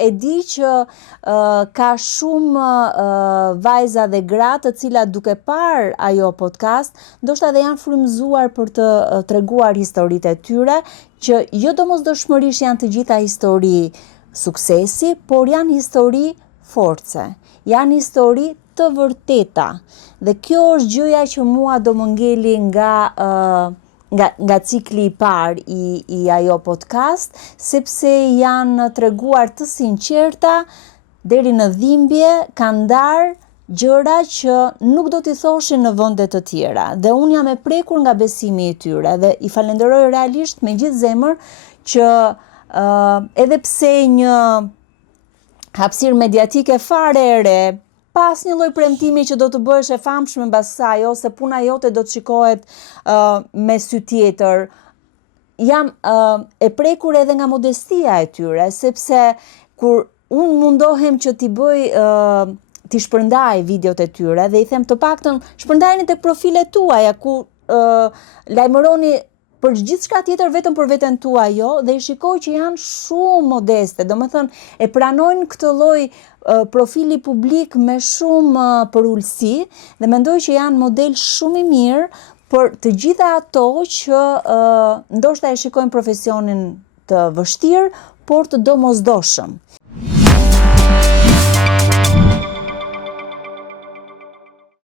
e di që ka shumë vajza dhe gra të cilat duke parë ajo podcast, ndoshta dhe janë frymëzuar për të treguar historitë e tyre, që jo domosdoshmërisht janë të gjitha histori suksesi, por janë histori force, janë histori të vërteta. Dhe kjo është gjëja që mua do më ngeli nga cikli i parë i ajo podcast, sepse janë treguar të sinqerta, deri në dhimbje, kanë ndarë gjëra që nuk do t'i thoshin në vende të tjera. Dhe unë jam e prekur nga besimi i tyre dhe i falenderoj realisht me gjithë zemër që edhe pse një hapësirë mediatike fare e re, pas një lloj premtimi që do të bëhesh e famshme mbas saj, ose puna jote do të shikohet me sy tjetër. Jam e prekur edhe nga modestia e tyre, sepse kur unë mundohem që t'i shpërndaj videot e tyre dhe i them të paktën shpërndajeni tek profilet tuaja ku lajmëroni për gjithçka tjetër vetëm për veten tuaj jo, dhe i shikoj që janë shumë modeste, domethënë e pranojnë këtë lloj profili publik me shumë përulësi dhe mendoj që janë model shumë i mirë për të gjitha ato që ndoshta e shikojnë profesionin të vështirë, por të domosdoshëm.